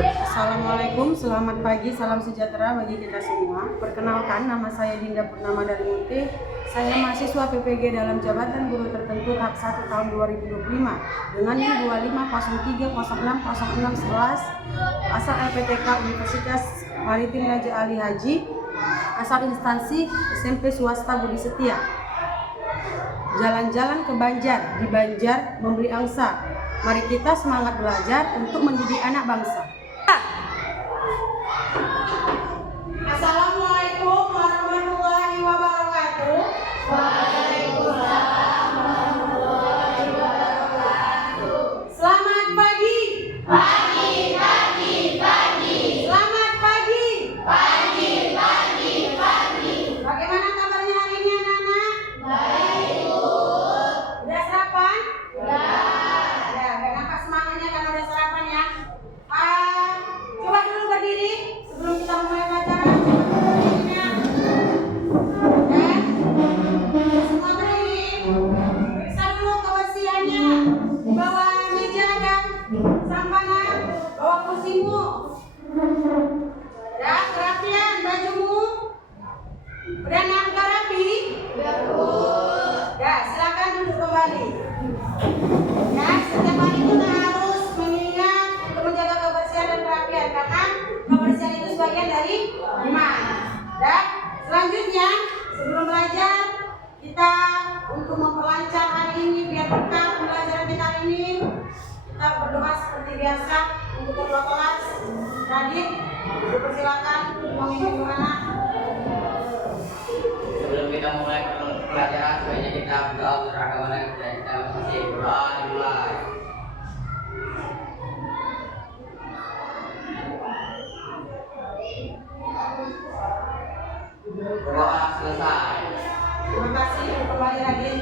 Assalamualaikum, selamat pagi, salam sejahtera bagi kita semua. Perkenalkan, nama saya Dinda Purnama dari Muti. Saya mahasiswa PPG dalam jabatan guru tertentu tahap 1 tahun 2025 dengan NIM 2503060611 asal LPTK Universitas Maritim Raja Ali Haji, asal instansi SMP swasta Budi Setia. Jalan-jalan ke Banjar, di Banjar membeli angsa. Mari kita semangat belajar untuk mendidik anak bangsa. Assalamualaikum warahmatullahi wabarakatuh. Waalaikumsalam warahmatullahi wabarakatuh. Selamat pagi. Pagi. Selamat pagi. Pagi. Bagaimana kabarnya hari ini anak-anak? Baik, Bu. Udah sarapan? Udah. Ya, gak nampak semangatnya karena udah sarapan ya. Coba dulu berdiri sebelum kita mulai pelajaran. Semua berdiri. Periksa dulu kebersihannya. Di bawah meja ada sampahnya, bawah kursimu. Ya, kerapian bajumu. Udah udah rapi? Udah, Bu. Ya, silakan duduk kembali. Ya, setiap hari kita harus mengingat untuk menjaga kebersihan dan kerapian karena kebersihan itu sebagian dari iman. Dan selanjutnya, sebelum belajar, kita untuk memperlancar hari ini biar berkah pembelajaran kita hari ini, kita berdoa seperti biasa untuk ketua kelas. Radit, dipersilakan memimpin doa. Sebelum kita mulai pelajaran, sebaiknya kita berdoa untuk agama kita masih berdoa dimulai. Berdoa selesai. Terima kasih kembali Radit.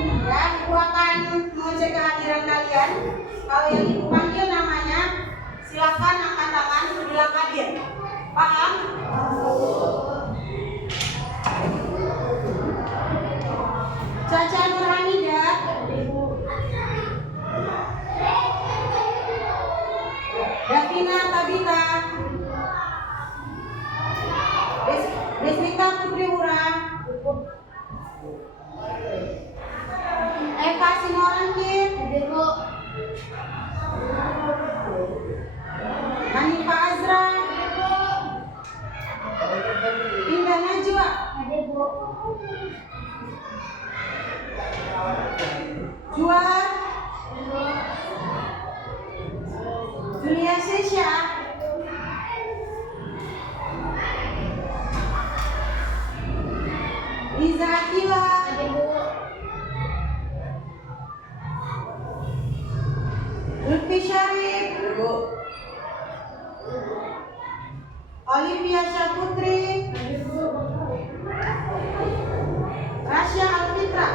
Ya, Ibu akan mengecek kehadiran kalian. Kalau yang Ibu panggil namanya, silakan angkat tangan bilang hadir. Paham? Caca Nurhanida, Davina Tabita, Desnita Putri Ura, Eva Sinoranggit, Hanifa Azra, Indah Najwa, Juar, Julia Sesha, Liza Akila, Lutfi Syarif, Olivia Syaputri, Rasya Alfitra,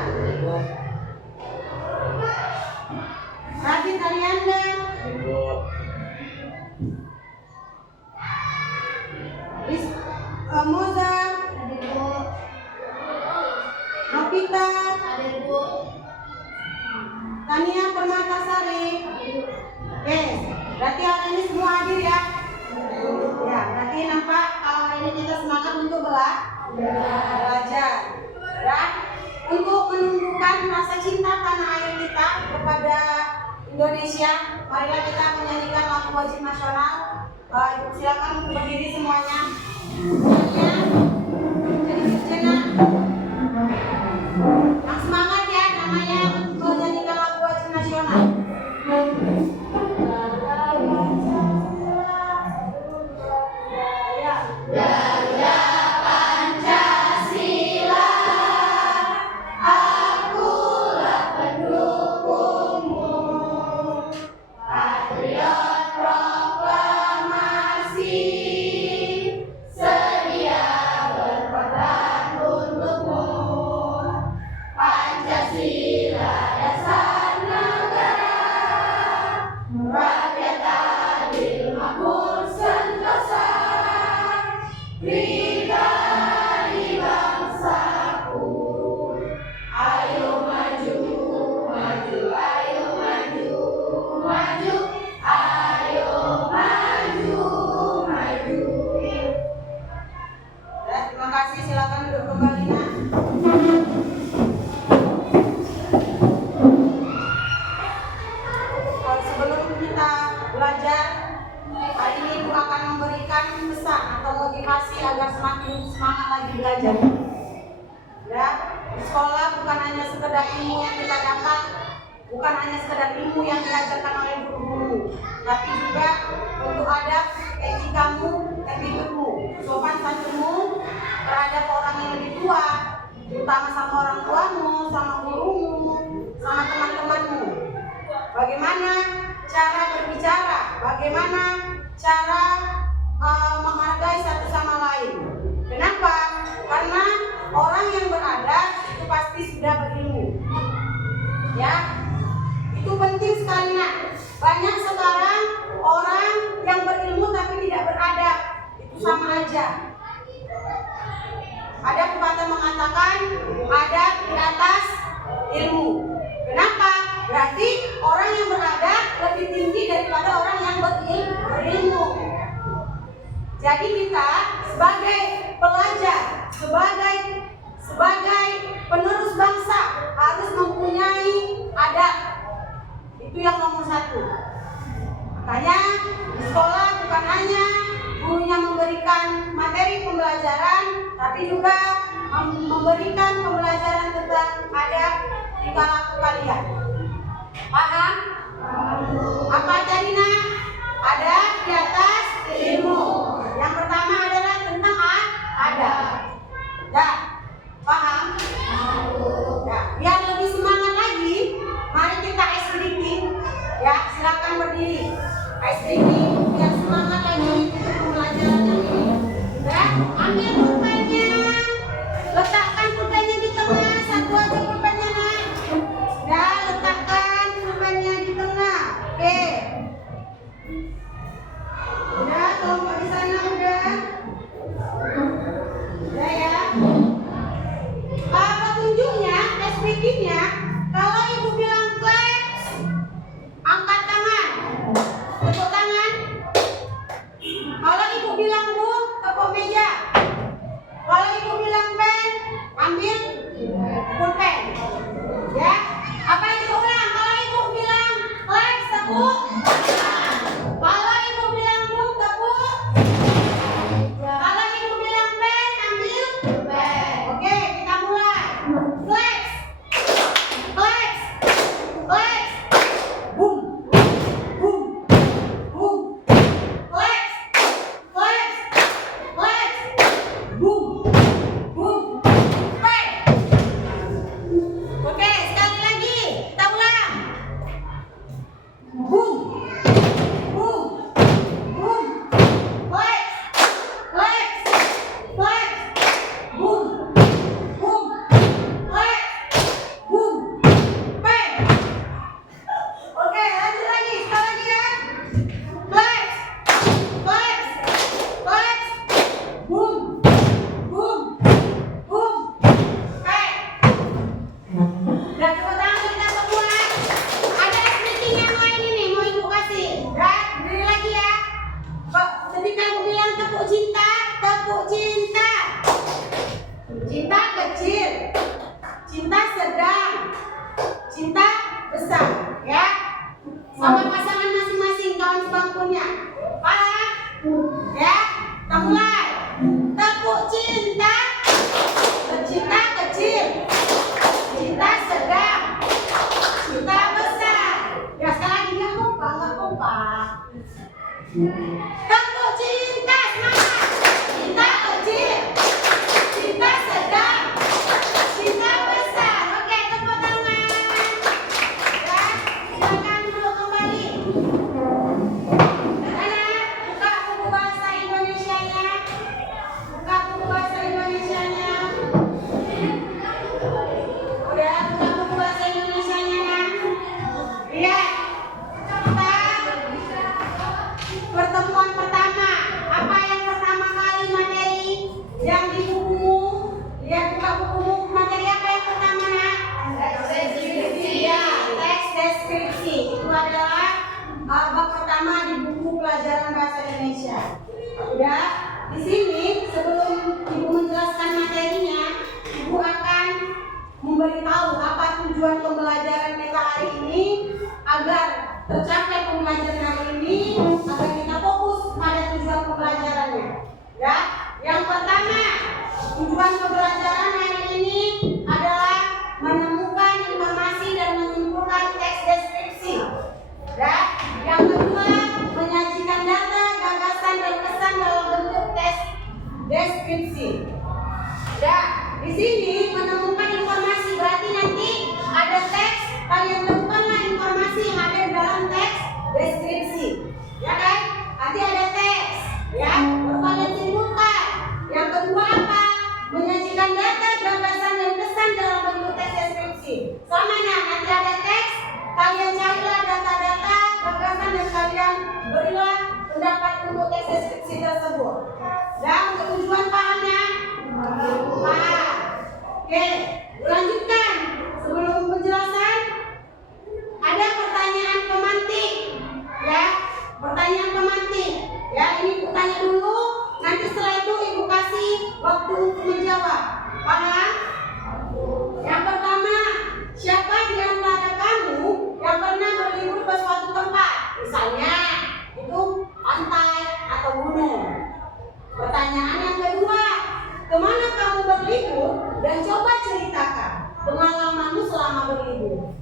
Radit Arianda, Moza, Novita, Tania Permatasari. Oke, berarti hari ini semua hadir ya? Ya, berarti nampak kalau hari ini kita semangat untuk belajar. Ya, untuk menumbuhkan rasa cinta tanah air kita kepada Indonesia, marilah kita menyanyikan lagu wajib nasional. Silakan untuk berdiri semuanya. Jadi sejenak. Yang semangat ya, namanya menyanyikan lagu wajib nasional. Garuda Pancasila, akulah pendukungmu. Patriot proklamasi, sedia belajar. Hari ini Ibu akan memberikan pesan atau motivasi agar semakin semangat lagi belajar. Ya, di sekolah bukan hanya sekedar ilmu yang kita dapat, bukan hanya sekedar ilmu yang diajarkan oleh guru-guru, tapi juga untuk adab, etikamu, attitude-mu, sopan santunmu terhadap orang yang lebih tua, terutama sama orang tuamu, sama gurumu, sama teman-temanmu. Bagaimana cara berbicara, bagaimana cara menghargai satu sama lain. Kenapa? Karena orang yang beradab itu pasti sudah berilmu. Ya, itu penting sekali nak. Banyak sekarang orang yang berilmu tapi tidak beradab, itu sama aja. Ada pepatah mengatakan adab di atas ilmu. Kenapa? Berarti orang yang beradab lebih tinggi daripada orang yang berilmu. Jadi kita sebagai pelajar, sebagai penerus bangsa harus mempunyai adab. Itu yang nomor satu. Makanya di sekolah bukan hanya gurunya memberikan materi pembelajaran, tapi juga memberikan pembelajaran tentang adab tingkah laku kalian. Paham? Apa tadi nak? Adab di atas ilmu. Yang pertama adalah tentang adab. Ya, paham? Ya, biar lebih semangat lagi, mari kita ice breaking. Ya, silakan berdiri. Ice breaking biar semangat lagi untuk pembelajaran yang ini. Ya, ambil pulpennya, letakkan pulpennya di tengah. Satu aja pulpennya nak. Ya, letakkan pulpennya di tengah. Oke. Udah, kelompok di sana udah. Udah ya. Petunjuknya, ice breakingnya, kalau ibu bilang claps, angkat tangan, tepuk tangan. Kalau ibu bilang bu, tepuk meja. Kalau ibu bilang pen, ambil pulpen. Ya, apa yang diulang? Kalau ibu bilang claps, tepuk. Kalau ibu bilang bu, tepuk. Kalau ibu bilang pen, ambil pen. Oke, kita mulai. Claps, claps, claps. Boom, boom, boom. Claps, claps, claps. Boom, boom. Pen. Oke, sekali lagi. Kita ulang. Boom, boom, boom. Claps, claps, claps. Boom, boom. Claps, boom. Pen. Oke, lanjut lagi. Sekali lagi ya. Claps, claps, claps. Boom, boom, boom. Pen. Dan tepuk tangan kita semua. Ada speaking yang lain ini mau ibu kasih. Ya, berdiri lagi ya. Ketika ibu bilang tepuk cinta, tepuk cinta. Cinta kecil, cinta sedang, cinta besar. Ya, sama pasangan masing-masing kawan sebangkunya. Paham? Ya, kita mulai. Tepuk cinta, cinta kecil, cinta sedang, cinta besar. Ya, sekali lagi nggak kompak. Tepuk cinta, semangat. Cinta kecil, cinta sedang, cinta besar. Oke, tepuk tangan. Ya, silakan duduk kembali. Anak, buka buku bahasa Indonesianya. Buka buku bahasa Indonesianya. Udah, buka buku bahasa Indonesianya nak. Lihat. Kita pertemuan pertama. Apa yang pertama kali materi yang di bukumu? Lihat, buka bukumu. Materi apa yang pertama nak? Deskripsi. Ya, teks deskripsi. Itu adalah bab pertama di buku pelajaran bahasa Indonesia. Udah, di sini sebelum ibu menjelaskan materinya, ibu akan memberitahu apa tujuan pembelajaran kita hari ini agar tercapai pembelajaran hari ini. ini agar kita fokus pada tujuan pembelajarannya. Ya, yang pertama tujuan pembelajaran hari ini adalah menemukan informasi dan menyimpulkan teks deskripsi. Ya, yang kedua menyajikan data, gagasan dan kesan dalam bentuk teks deskripsi. Ya, di sini menemukan informasi berarti nanti ada teks, kalian temukanlah informasi yang ada di dalam teks deskripsi. Ya kan? Nanti ada teks, ya, baru kalian simpulkan. Yang kedua apa? Menyajikan data, gagasan dan kesan dalam bentuk teks deskripsi. Sama nah, nanti ada teks, kalian carilah data-data, gagasan dan kalian berilah pendapat untuk teks deskripsi tersebut. Dan untuk tujuan pahamnya, paham. Oke, lanjutkan. Sebelum penjelasan, ada pertanyaan pemantik. Ya, pertanyaan pemantik. Ya, ini tanya dulu. Nanti setelah itu ibu kasih waktu untuk menjawab. Paham? Yang pertama, siapa di antara kamu yang pernah berlibur ke suatu tempat? Misalnya, itu pantai atau gunung. Pertanyaan yang kedua, kemana kamu berlibur dan coba ceritakan pengalamanmu selama berlibur.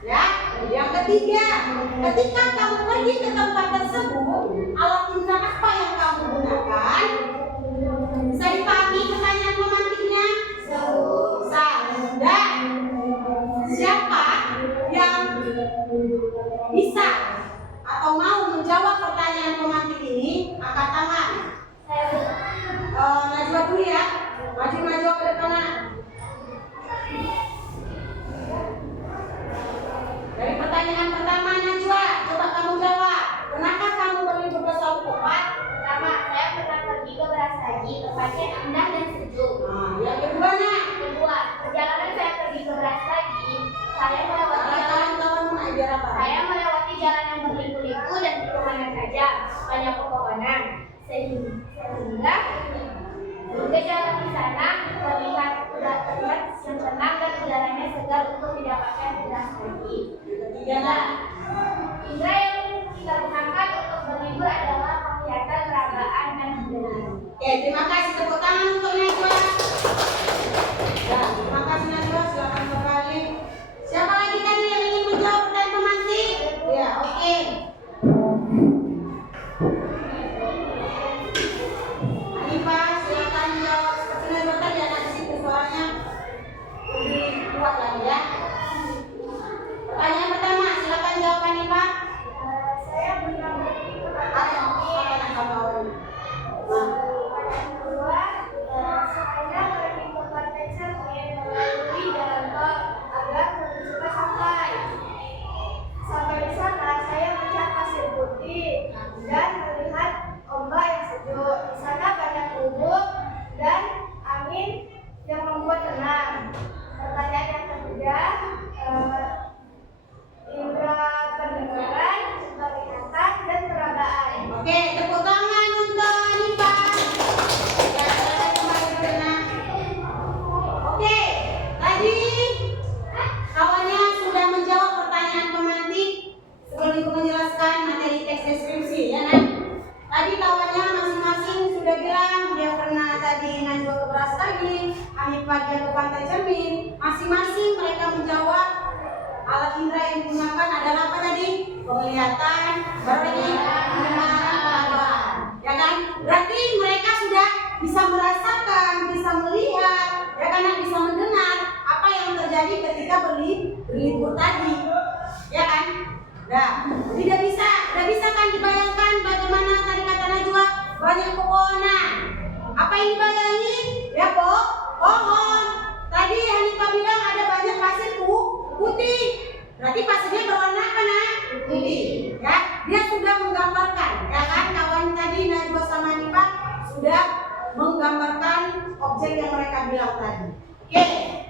Ya, yang ketiga, ketika kamu pergi ke tempat tersebut, alat indra apa yang kamu gunakan? Bisa dipahami pertanyaan pemantiknya? Sudah. Siapa yang bisa atau mau menjawab pertanyaan pemantik ini? Angkat tangan. Najwa dulu ya. Maju ke depan. Dari pertanyaan pertama Najwa, coba kamu jawab. Kenapa kamu berlibur ke suatu tempat? Pertama, saya pernah pergi ke Brastagi, tempatnya indah dan sejuk. Yang kedua nak. Kedua, perjalanan saya pergi ke Brastagi, saya melewati jalan yang berliku-liku dan pepohonan tajam, banyak pepohonan, sehingga jalan di sana terlihat yang tenang dan udaranya segar untuk didapatkan di Brastagi. Indra yang kita gunakan untuk berlibur adalah penglihatan, peragaan, dan pendengaran. Oke, terima kasih, tepuk tangan untuk Najwa. Ya, terima kasih Najwa, silakan kembali. Siapa lagi tadi yang ingin menjawab pertanyaan pemantik? Ya, oke. Hanifah, silakan jawab. Seperti Najwa tadi anak di situ suaranya lebih kuat lagi ya. Pertanyaan pertama, silakan jawab Hanifah. Saya pernah pergi ke Apa yang kamu awali? kedua, saya pergi ke Pantai Cermin melalui jalan tol agar cepat sampai. Sampai di sana, saya melihat pasir putih dan melihat ombak yang sejuk. Di sana banyak gubuk dan angin yang membuat tenang. Pertanyaan yang ketiga, indra pendengaran, penglihatan, dan peragaan. Oke, tepuk tangan untuk Hanifah. Ya, silakan kembali ke sana. Oke, tadi kawannya sudah menjawab pertanyaan pemantik sebelum ibu menjelaskan materi teks deskripsi, ya nak? Tadi kawannya masing-masing sudah bilang dia pernah tadi Najwa ke Brastagi, Hanifah dia ke Pantai Cermin. Masing-masing mereka menjawab alat indra yang digunakan adalah apa tadi? Penglihatan, baru lagi pendengaran, peragaan. Ya kan? Berarti mereka sudah bisa merasakan, bisa melihat, ya kan? Bisa mendengar apa yang terjadi ketika berlibur tadi. Ya kan? Nah, tidak bisa kan dibayangkan bagaimana tadi kata Najwa banyak pepohonan. Apa yang dibayangi? Ya pohon. Tadi Hanifah bilang ada banyak pasir putih. Berarti pasirnya berwarna apa nak? Putih. Ya, dia sudah menggambarkan. Ya kan, kawan tadi Najwa sama Hanifah sudah menggambarkan objek yang mereka bilang tadi. Oke,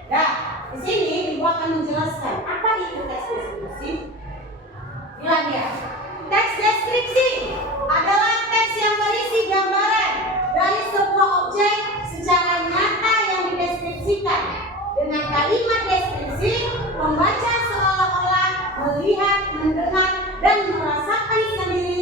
ya. Di sini ibu akan menjelaskan apa itu teks deskripsi. Bilang ya, teks deskripsi adalah teks yang berisi gambaran dari sebuah objek secara nyata yang dideskripsikan. Dengan kalimat deskripsi, pembaca seolah-olah melihat, mendengar, dan merasakan sendiri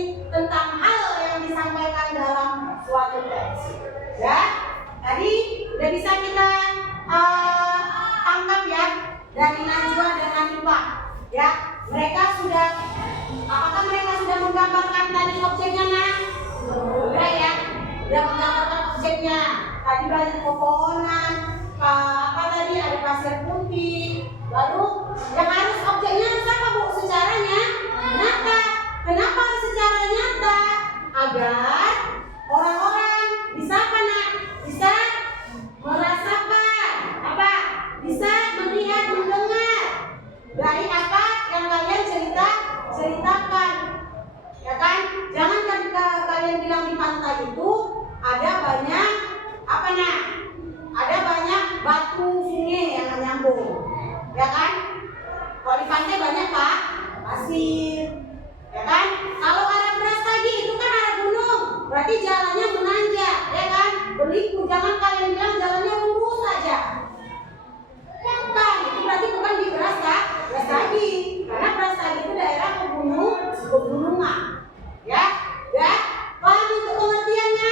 yang menggambarkan objeknya. Tadi banyak pepohonan, apa tadi ada pasir putih. Lalu yang harus objeknya harus apa Bu? Secaranya nyata. Kenapa harus secara nyata? Agar orang-orang bisa apa nak? Bisa merasakan apa? Bisa melihat, mendengar dari apa yang kalian ceritakan, ya kan? Jangan ketika kalian bilang di pantai itu ada banyak apa nak? Ada banyak batu sungai yang menyambung, ya kan? Kalau di pantai banyak pak pasir, ya kan? Kalau arah Brastagi itu kan arah gunung, berarti jalannya menanjak, ya kan? Berliku, jangan kalian bilang jalannya lurus saja. Bukan, itu berarti bukan di Brastagi, karena Brastagi itu daerah pegunungan, ya. Paham untuk pengertiannya?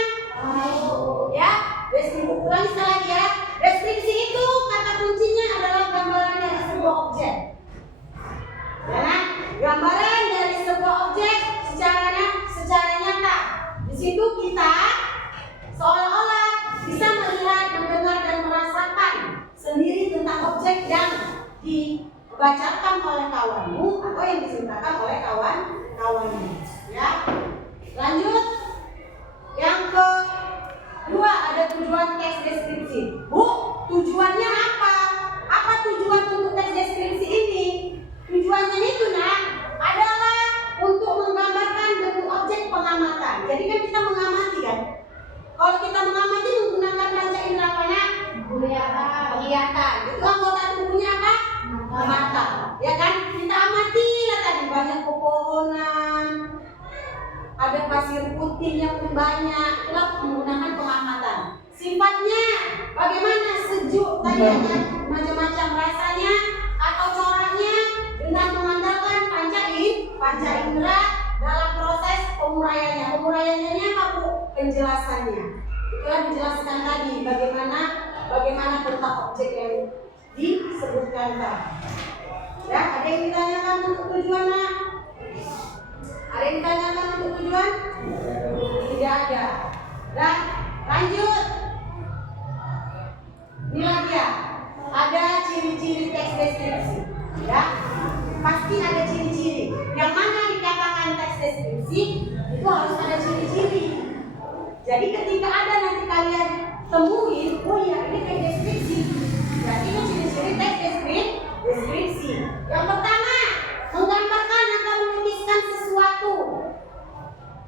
Ya, deskripsi ulangi sekali lagi ya. Deskripsi itu kata kuncinya adalah gambaran dari sebuah objek. Ya, nah, gambaran dari sebuah objek secara nyata. Di situ kita seolah-olah bisa melihat, mendengar dan merasakan sendiri tentang objek yang dibacakan oleh kawanmu atau yang diceritakan oleh kawan-kawanmu. Ya, lanjut. Yang kedua ada tujuan teks deskripsi. Bu, tujuannya apa? Apa tujuan untuk teks deskripsi ini? Tujuannya itu nak adalah untuk menggambarkan bentuk objek pengamatan. Jadi kan kita mengamati kan? Kalau kita mengamati menggunakan panca indera apa nak? Penglihatan. Itu anggota tubuhnya apa? Mata. Ya kan? Kita amati lah tadi banyak pepohonan, ada pasir putihnya pun banyak. Itulah menggunakan pengamatan. Sifatnya bagaimana? Sejuk tadi ya kan? Macam-macam rasanya atau coraknya dengan mengandalkan panca indera dalam proses penguraiannya. Penguraiannya apa Bu? Penjelasannya. Itulah dijelaskan tadi bagaimana tentang objek yang disebutkan tadi. Ya, ada yang ditanyakan untuk tujuan nak? Ada yang ditanyakan untuk tujuan? Tidak ada. Dan lanjut. Ini lagi ya. Ada ciri-ciri teks deskripsi. Ya, pasti ada ciri-ciri. Yang mana dikatakan teks deskripsi itu harus ada ciri-ciri. Jadi ketika ada nanti kalian temuin, oh ya ini teks deskripsi. Berarti itu ciri-ciri teks deskripsi. Yang pertama, menggambarkan atau melukiskan sesuatu.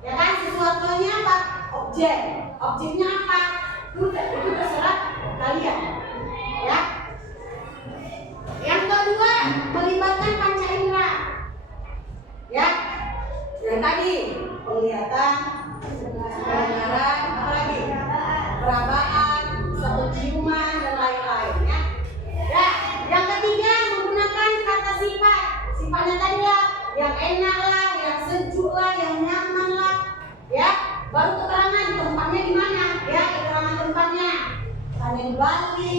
Ya kan, sesuatunya apa? Objek. Objeknya apa? Itu terserah kalian. Ya. Yang kedua, melibatkan panca indera. Ya. Yang tadi penglihatan, pendengaran, apa lagi? Perabaan, penciuman dan lain-lain ya. Ya, yang ketiga menggunakan kata sifat. Sifatnya tadi lah, yang enak lah, yang sejuk lah, yang nyaman lah. Ya, baru keterangan tempatnya di mana? Ya, keterangan tempatnya. Ada di Bali,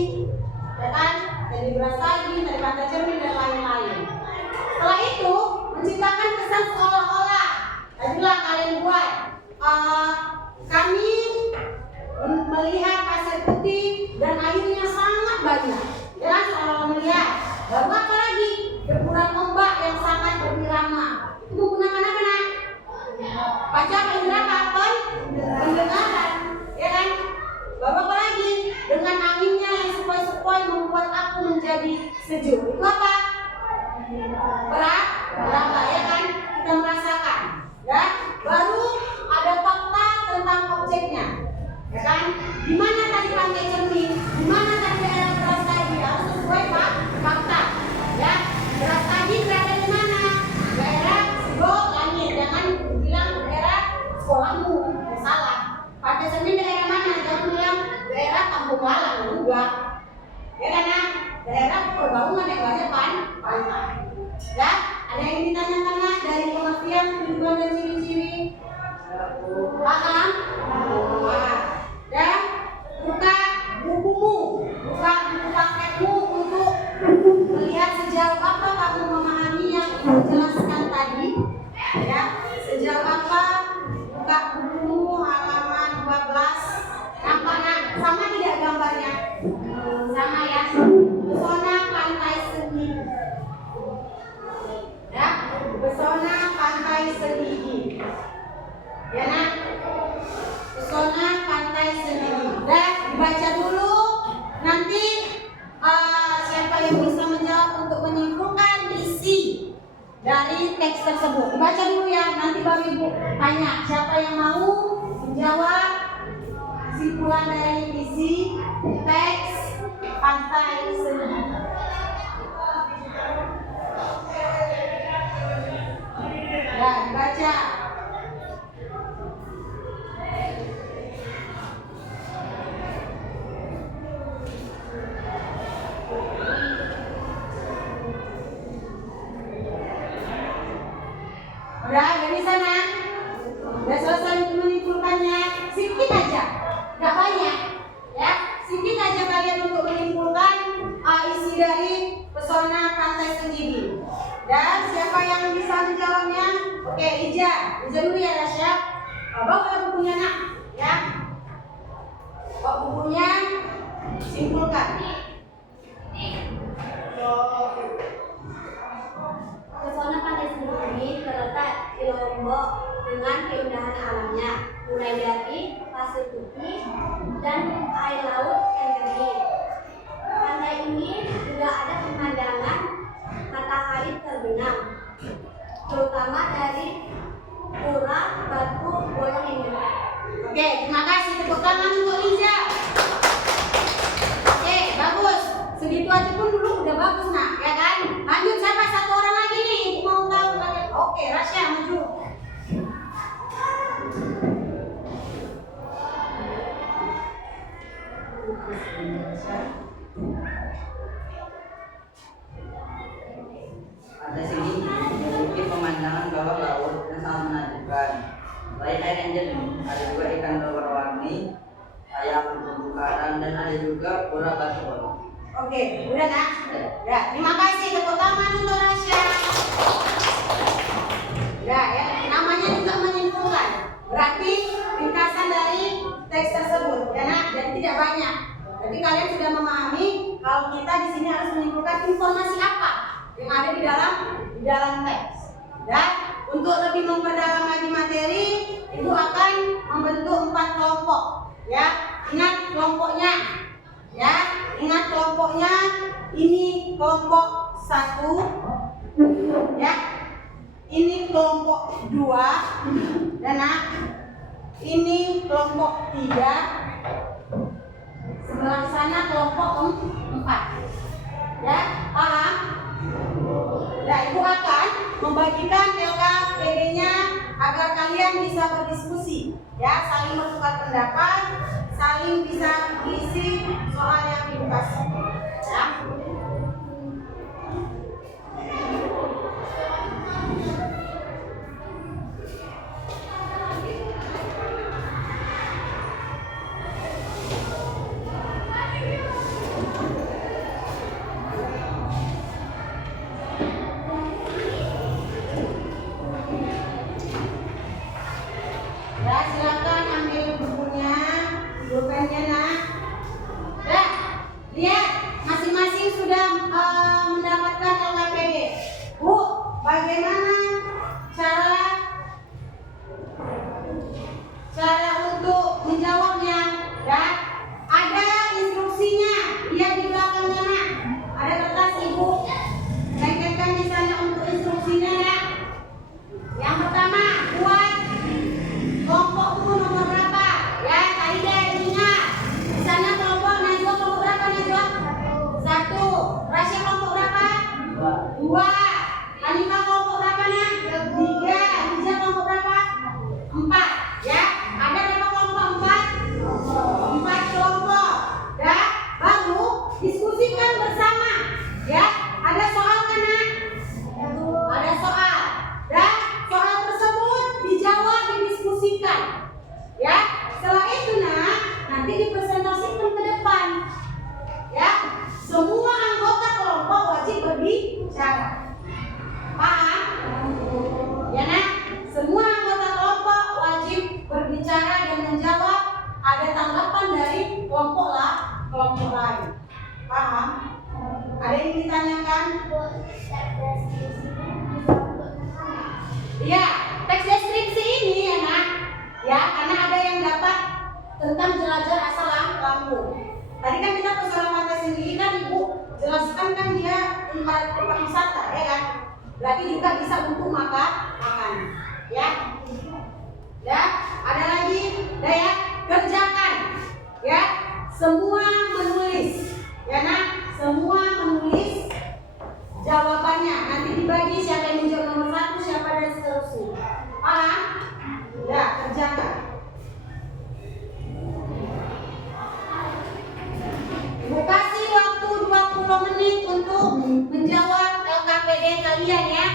ya kan? Ada di Brastagi, ada di Pantai Cermin dan lain-lain. Setelah itu menciptakan kesan seolah-olah. Tadilah kalian buat. Kami melihat pasir putih dan airnya sangat banyak. Ya kan, seolah melihat. Lalu apa lagi? Deburan ombak yang sangat berirama. Itu menggunakan apa nak? Panca indera apa? Pendengaran. Ya kan? Lalu apa lagi? Dengan anginnya yang sepoi-sepoi membuat aku menjadi sejuk. Itu apa? Peraba, ya kan? Kita merasakan. Ya. Baru ada fakta tentang objeknya. Ya kan? Di mana tadi Pantai Cermin? Di mana tadi daerah Brastagi? Harus sesuai fakta. Ya, Brastagi berada di mana? Daerah Sido Langit. Jangan bilang daerah sekolahmu. Salah. Pantai Cermin daerah mana? Jangan bilang daerah Kampung Lalang. Enggak. Ya kan? Daerah pergabungan yang banyak pantai. Ya, ada yang ditanyakan? Ibu tanya, siapa yang mau menjawab kesimpulan dari isi teks Pantai Senja? Ya, dibaca. Udah dari sana, udah selesai untuk menyimpulkannya, sedikit aja, nggak banyak, ya, sedikit aja kalian untuk menyimpulkan isi dari pesona Pantai Senjidi. Dan siapa yang bisa menjawabnya? Oke, Ija dulu ya Rasya. Bawa bukunya nak, ya, bawa bukunya, simpulkan. Pesona Pantai Senjidi terletak di Lombok dengan keindahan alamnya, mulai dari pasir putih dan air laut yang jernih. Pantai ini juga ada pemandangan matahari terbenam, terutama dari pura batu goyang yang dekat. Oke, terima kasih. Tepuk tangan untuk Ija. Oke, bagus. Segitu aja pun dulu udah bagus nak, ya kan? Lanjut, siapa satu orang lagi nih? Ibu mau tahu kalian? Oke, Rasya maju. Pantai Senjidi memiliki pemandangan bawah laut yang sangat menakjubkan. Selain air yang jernih, ada juga ikan berwarna-warni, ayam terumbu karang, dan ada juga pura batu goyang. Oke, udah nak? Ya, terima kasih. Tepuk tangan untuk Rasya. Ya, namanya juga menyimpulkan. Berarti ringkasan dari teks tersebut, ya nak? Jadi tidak banyak. Jadi kalian sudah memahami kalau kita di sini harus menyimpulkan informasi apa yang ada di dalam teks. Dan untuk lebih memperdalam lagi materi, Ibu akan membentuk 4 kelompok. Ya, ingat kelompoknya. Ya, ingat kelompoknya. Ini kelompok 1, ya. Ini kelompok 2, dan nah, ini kelompok 3. Sebelah sana kelompok 4. Ya, paham? Ya, Ibu akan membagikan LKPD-nya agar kalian bisa berdiskusi, ya, saling bertukar pendapat, saling bisa mengisi soal yang Ibu kasih. Ya. Ya, silakan ambil bukunya, pulpennya nak. Ya, lihat masing-masing sudah mendapatkan LKPD. Bu, bagaimana cara untuk menjawabnya? Ya, ada instruksinya. Lihat di belakangnya nak. Ada kertas Ibu. Lengketkan di sana untuk instruksinya ya. Yang pertama, buat kelompokmu nomor berapa? Ya, tadi deh ingat. Di sana kelompok Najwa kelompok berapa Najwa? 1. Rasya kelompok berapa? 2. Hanifah kelompok berapa nak? 3. Hija kelompok berapa? 4. Ya, ada berapa kelompok? 4 kelompok. Ya, baru diskusikan bersama. Ya, ada soal kan nak? Ada soal. Dan soal tersebut dijawab, didiskusikan. Ya, setelah itu nak, nanti dipresentasikan ke depan. Ya, semua anggota kelompok wajib berbicara. Paham? Ya nak, semua anggota kelompok wajib berbicara dan menjawab. Ada tanggapan dari kelompok lain. Paham? Ada yang ditanyakan? Iya, teks deskripsi ini ya nak, ya, karena ada yang dapat tentang jelajah asal Lampung. Tadi kan kita pesona Pantai Senjidi kan Ibu jelaskan kan dia tempat wisata, ya kan? Berarti juga bisa untuk makan, ya. Ya, ada lagi daya kerjakan. Ya, semua menulis. Ya nak, semua menulis jawabannya. Nanti dibagi siapa yang menjawab nomor 1, siapa dan seterusnya. Paham? Ya, kerjakan. Ibu kasih waktu 20 menit untuk menjawab LKPD kalian ya.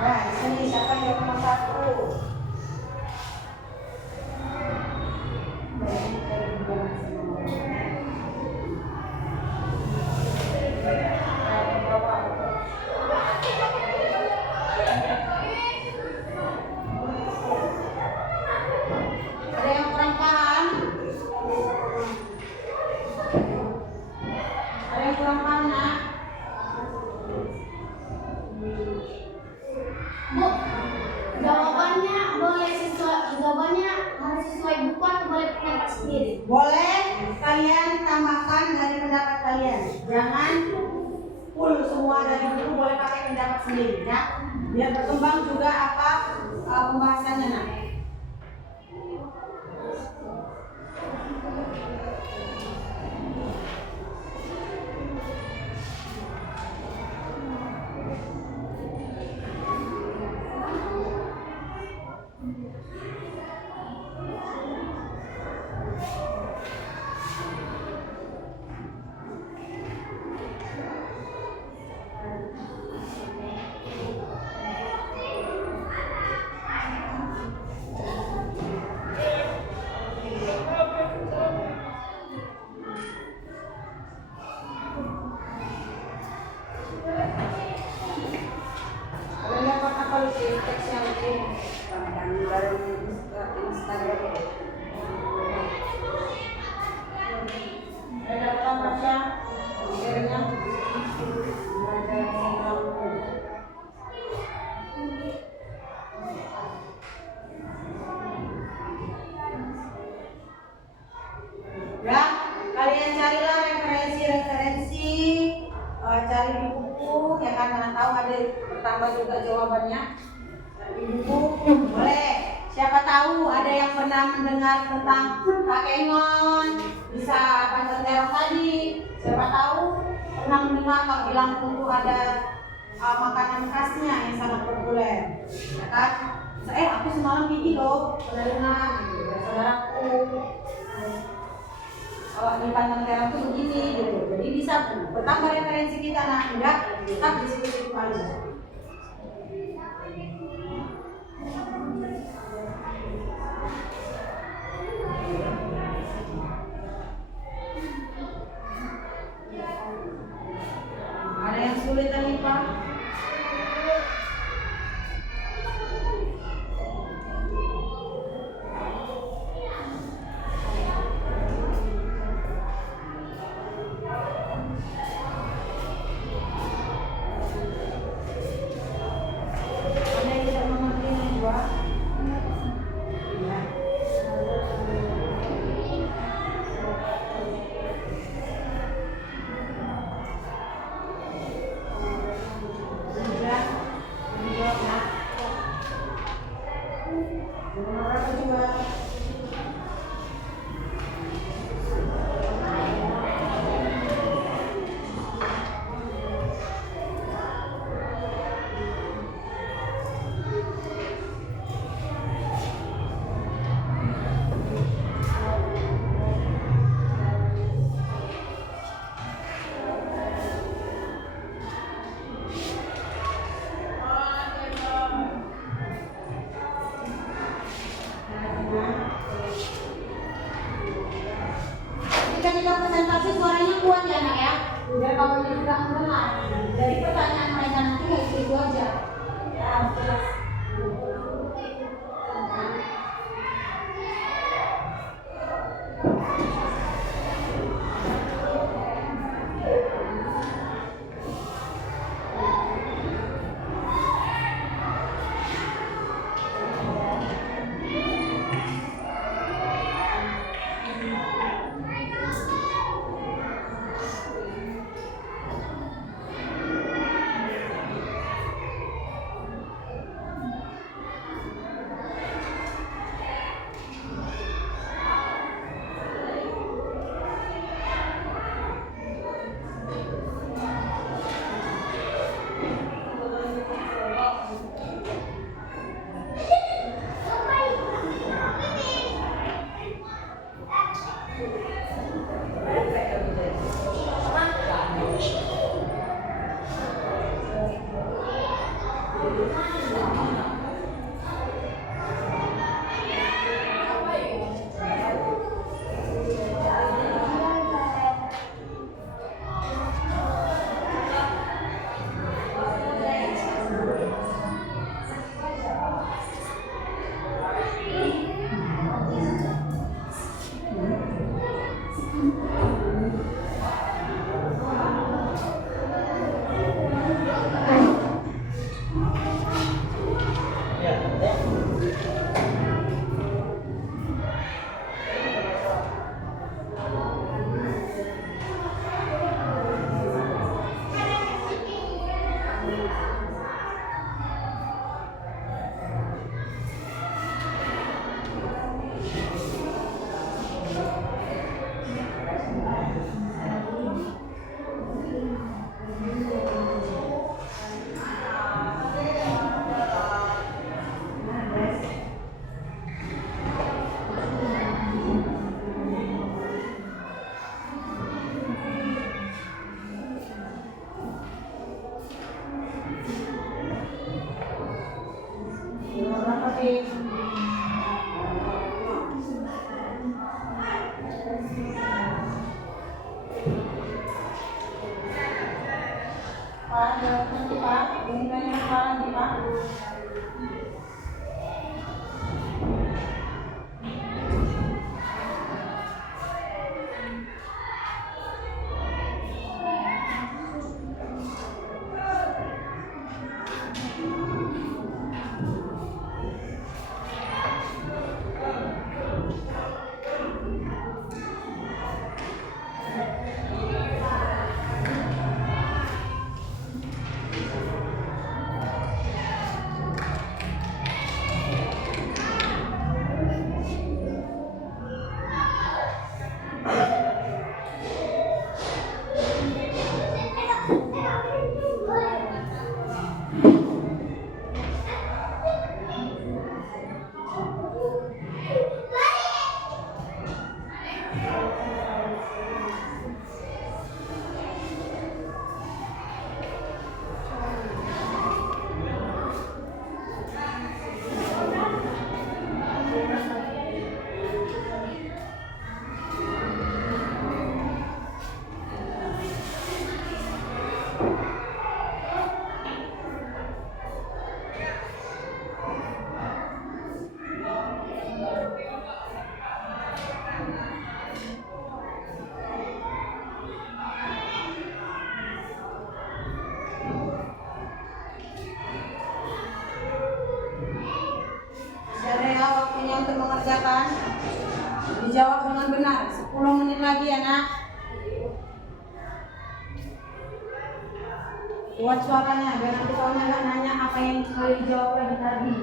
Nah, di sini siapa yang nomor 1? Ada yang kurang paham? Ada yang kurang paham nak? Bu, jawabannya harus sesuai buku atau boleh pendapat sendiri? Boleh kalian tambahkan dari pendapat kalian. Jangan full semua dari buku, boleh pakai pendapat sendiri ya. Biar berkembang juga apa pembahasannya nak. Kalian dapat apa lucu teks yang lucu? Dari Instagram. Kalian dapat apa sih? Sharingnya. Ya, kalian carilah referensi-referensi, cari di buku, ya kan, mana tahu ada bertambah juga jawabannya. Di buku boleh. Siapa tahu ada yang pernah mendengar tentang Kakengon, bisa Banten Terong tadi. Siapa tahu pernah mendengar kalau di Lampung itu ada makanan khasnya yang sangat populer, ya kan? Aku semalam gigi loh, pernah dengar gitu, ya, saudaraku. Kalau di Banten Terong itu begini gitu, jadi bisa bertambah referensi kita, nah enggak tetap di situ-situ aja. Ada yang sulit tadi Pak? Ada yang tidak mengerti yang dua? Ya. Pak, nanti Pak, ini nanya apa lagi Pak? Untuk mengerjakan dijawab dengan benar 10 menit lagi ya nak. Buat suaranya biar nanti kalau nggak nanya apa yang sudah dijawab lagi tadi.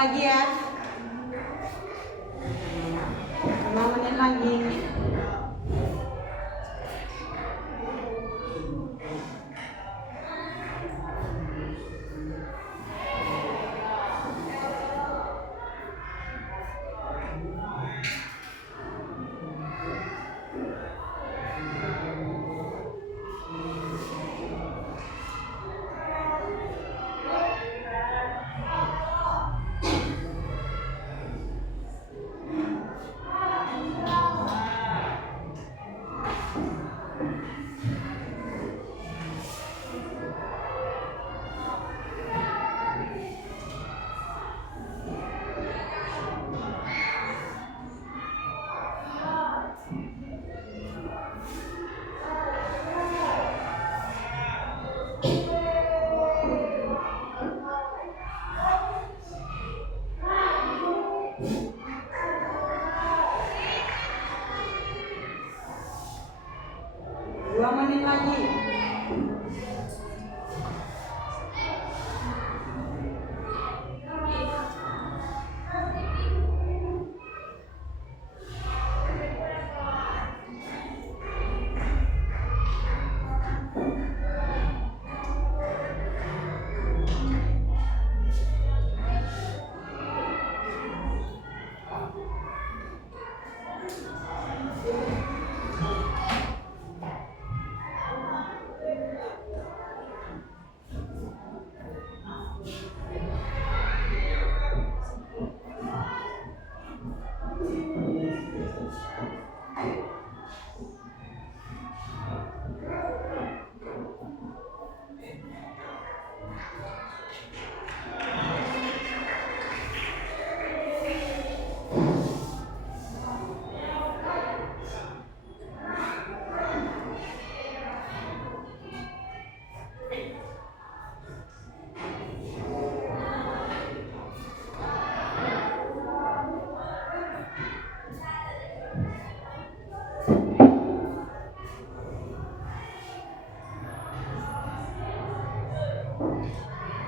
Lagi ya 5 menit lagi.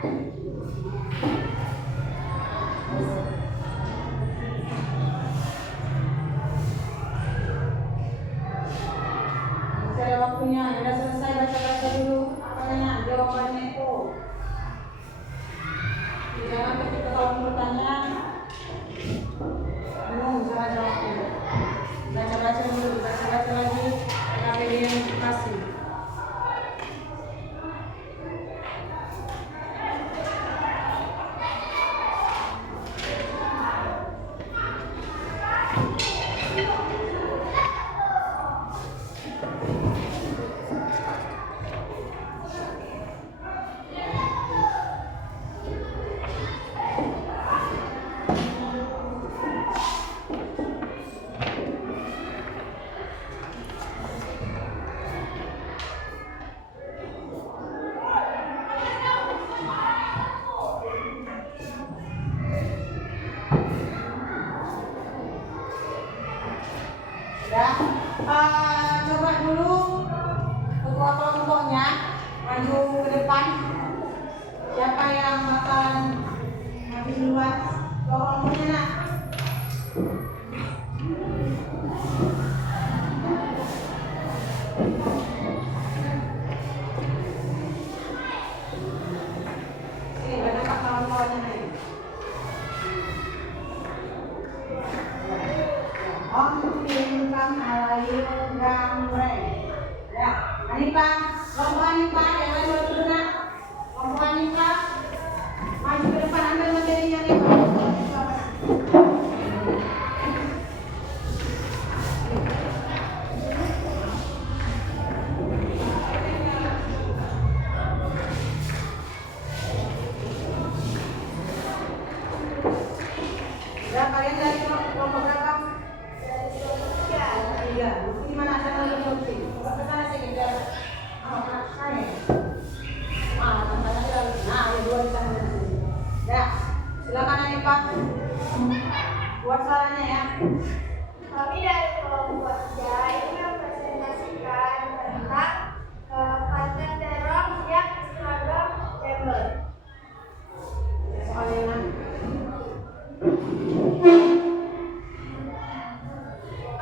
Masih ada waktunya, sudah selesai baca-baca dulu apanya, jawabannya itu. Jangan ketika kamu bertanya, jangan jawab dulu. Baca-baca dulu, baca-baca lagi, sampai dia yang kasih. Ya, coba dulu ketua kelompoknya maju ke depan. Siapa yang bakalan maju duluan? Kelompoknya nak. Sini, banyak kawan-kawannya nih. Om Kim Alayu Gamreng. Ya, Hanifah, kelompok Hanifah, yang lain boleh dulu nak. Kelompok Hanifah, maju ke depan, ambil materinya nih. Ya, kalian dari kelompok berapa? Iya, di mana ada lagi bukti? Ke sana sih kita. Saya. Nah, ada dua di sana. Ya, silakan Hanifah. Buat suaranya ya. Kami dari kelompok 3 ini mempresentasikan tentang konten teror yang Instagram Member. Soalnya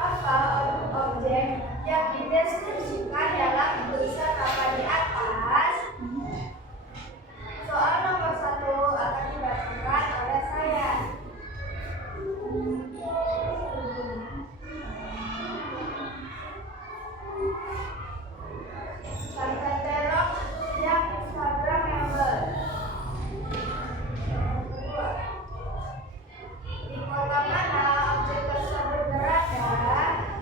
Apa objek yang dideskripsikan dalam tulisan apa di atas? Soal nomor 1 akan dibacakan oleh saya. Konten teror yang Instagram Member. Di kota mana objek tersebut berada?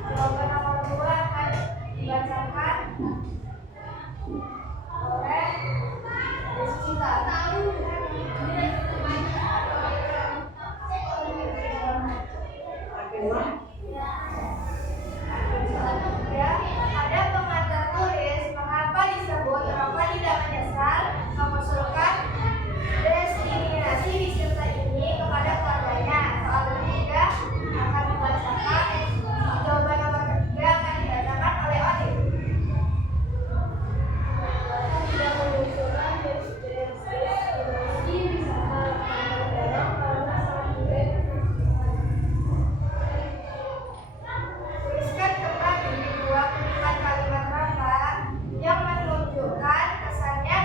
Jawaban nomor 2 akan dibacakan oleh Rizkita. Ya, ada pengantar tulis mengapa disebut Rafa tidak menyesal mengusulkan diskriminasi wisata ini kepada keluarganya. Soal ketiga akan dibacakan, jawaban nomor 3 akan dibacakan oleh Odin. Tidak mengusulkan diskriminasi wisata teror karena saat ini tuliskan kembali dua kalimat Rafa yang menunjukkan kesannya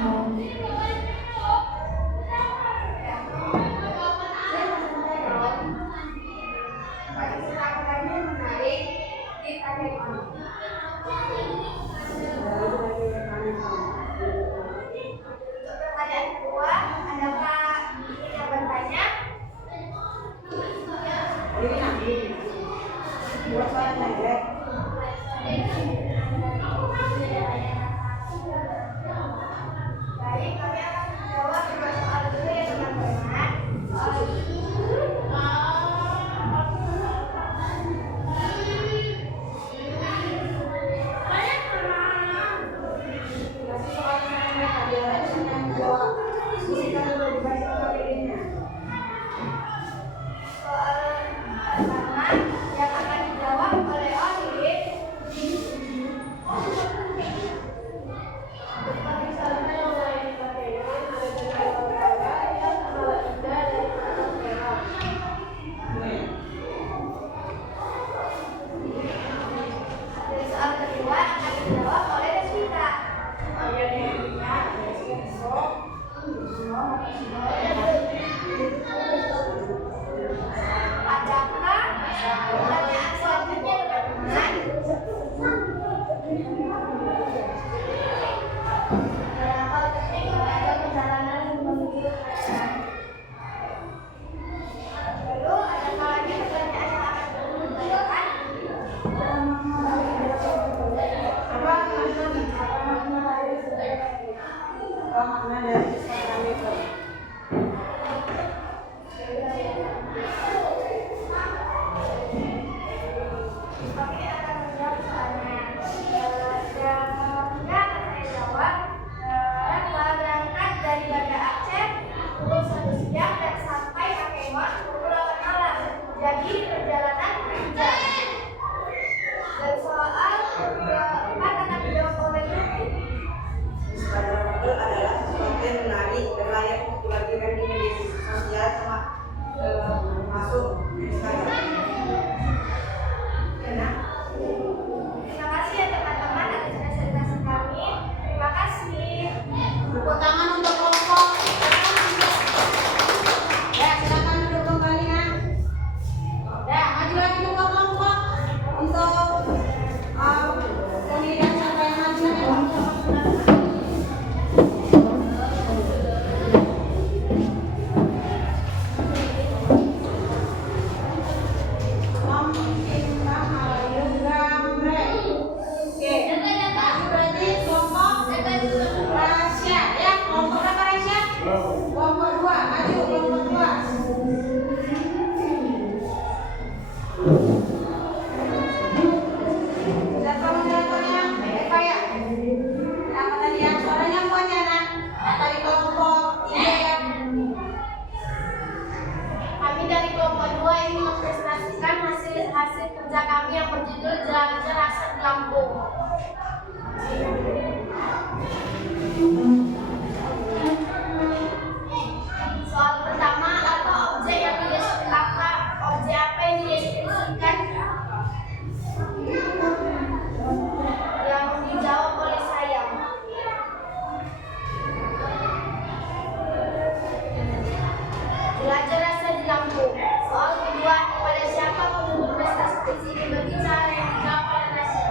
Pertanyaan kedua, adakah yang bertanya? Ini nanti. Buat saya ya. Baik, kami akan menjawab dua soal dulu ya teman-teman. Soal pertama yang akan dijawab oleh Odin. Dan soal kedua akan dijawab oleh Deswita. Adakah pertanyaan selanjutnya teman-teman? Dalam hal teknik mengajar perjalanan menuju kerajaan. Lalu adakah lagi pertanyaan yang akan ditanyakan? Apa makna dari Instagram itu? Kami akan menjawab soalnya. Yang akan saya jawab, telah berangkat dari Banda Aceh pukul 1 siang dan sampai Kakemon pukul 8 malam. Jadi perjalanan 7 jam. Dan soal keempat akan dijawab oleh Yuki. Instagramable adalah sesuatu yang menarik dan layak dibagikan di media sosial termasuk Instagram. Terima kasih ya teman-teman atas presentasi kami. Terima kasih. Tepuk tangan untuk kelompok. Ya, silakan duduk kembali ya. Ya, maju lagi ke kelompok untuk pemilihan siapa yang maju ya. Kami dari kelompok 2 ingin mempresentasikan hasil kerja kami yang berjudul Jelajah Rasa di Lampung. Soal pertama, atau objek yang apa? Objek apa yang dideskripsikan? Yang dijawab oleh saya. Jelajah rasa di Lampung. Soal kedua, kepada siapa penutur prestasi ini berbicara yang dijawab oleh Nasya.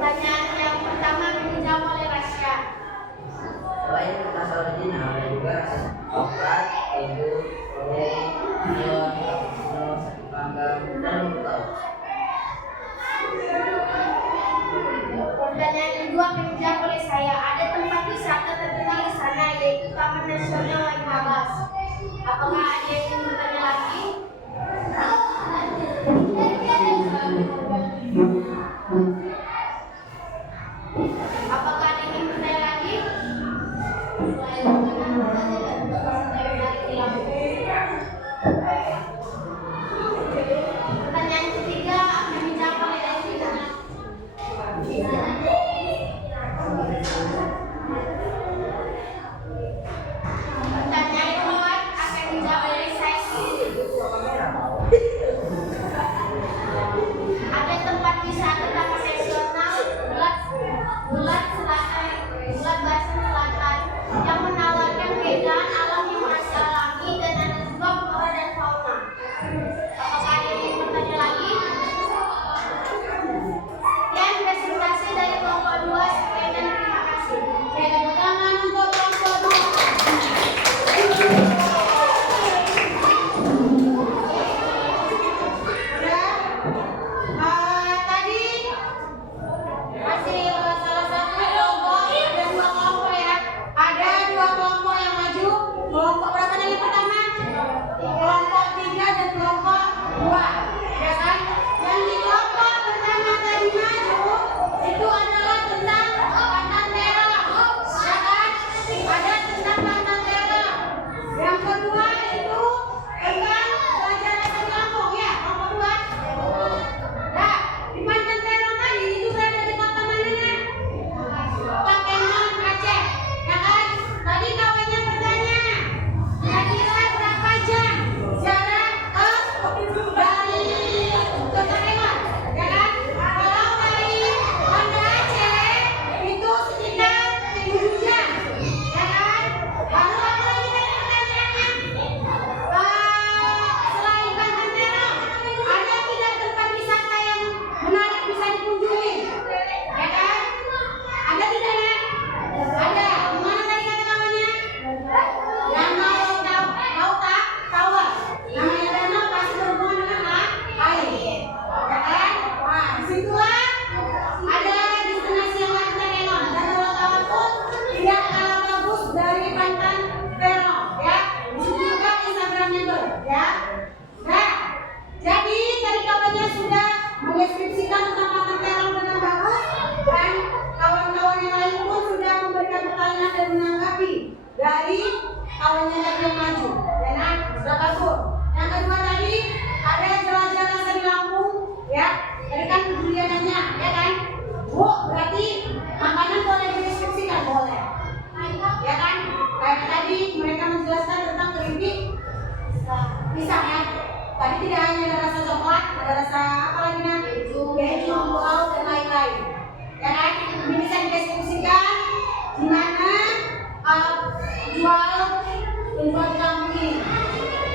Pertanyaan yang pertama dijawab oleh Rasya. Selain rasa original, ada juga rasa coklat, keju, strawberry, melon, cappuccino, sapi panggang, dan rumput laut. Pertanyaan kedua dijawab oleh saya. Ada tempat wisata terkenal di sana yaitu Taman Nasional Waikabas. Apakah ada yang ingin bertanya lagi? Apakah ada yang ingin bertanya lagi? Pertanyaan ketiga akan dijawab oleh Elvina. Pertanyaan keempat akan dijawab oleh saya sendiri. Ada tempat wisata Taman Nasional Bulat Basa Selatan yang menawarkan keindahan alam yang masih alami dan ada juga flora dan fauna. Apakah ada yang ingin bertanya lagi? Sekian presentasi dari kelompok 2. Sekian dan terima kasih. Oke, tepuk tangan untuk kelompok 2. Tadi masih salah satu kelompok, ada 2 kelompok ya. Ada 2 kelompok yang maju. Kelompok berapa yang pertama? Kelompok 3 dan kelompok 2. Ya kan? Yang di kelompok pertama tadi maju itu adalah tentang pantan terong. Ya kan? Ada tentang pantan terong. Yang kedua itu tentang belajar bahasa Lampung ya, kelompok 2. Nah, di pantan terong tadi itu berada di kota mananya? Pakeman, Aceh. Ya kan? Tadi kawannya bertanya, kira-kira berapa jam jarak dari kota Pakeman? Ya kan? Kalau dari Banda Aceh itu sekitar 7 jam. Ya kan? Lalu apa lagi tadi pertanyaannya? Selain pantan terong, ada tidak tempat wisata yang menarik bisa dikunjungi? Ya kan? Ada tidak ya? Ada. Mana tadi kata kawannya? Danau Tower. Namanya danau pasti berhubungan dengan air. Ya kan? Nah, disitulah ada destinasi yang lain Takenon. Danau Tower pun tidak kalah bagus dari pantan terong. Ya. Disitu juga Instagramnya tuh. Ya. Nah, jadi tadi kawannya sudah mendeskripsikan tentang pantan terong dengan bagus dan kawan-kawan yang lain pun sudah memberikan pertanyaan dan menanggapi dari kawannya tadi yang maju. Ya kan? Sudah bagus. Yang kedua tadi ada jelajah rasa di Lampung. Ya. Tadi kan duriannya, ya kan? Bu, berarti makanan boleh dideskripsikan? Boleh. Ya kan? Kayak tadi mereka menjelaskan tentang keripik pisang ya. Tadi tidak hanya ada rasa coklat, ada rasa apa lagi nah? Keju, laut dan lain-lain. Ya kan? Ini bisa dideskripsikan di mana jual penjual di Lampung ini.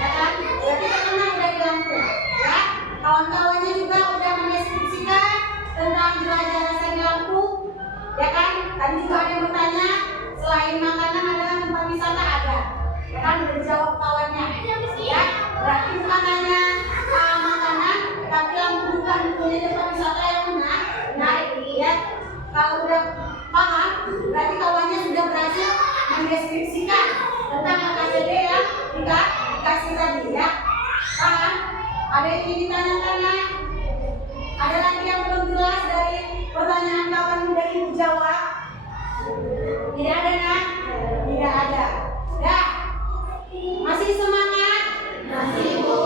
Ya kan? Berarti terkenal udah di Lampung. Ya. Kawan-kawannya juga udah mendeskripsikan tentang jelajah rasa di Lampung. Ya kan? Tadi juga ada yang bertanya, selain makanan ada tempat wisata ada. Ya kan? Udah dijawab kawannya. Ya. Berarti bukan hanya makanan, tapi Lampung juga mempunyai tempat wisata yang menarik. Ya. Kalau udah paham, berarti kawannya sudah berhasil mendeskripsikan tentang LKCD yang dikasih tadi ya. Paham? Ada yang ingin ditanyakan ya? Ada lagi yang belum jelas dari pertanyaan kawan muda Ibu jawab? Tidak ada nah? Tidak ada. Ya. Masih semangat? Masih Bu.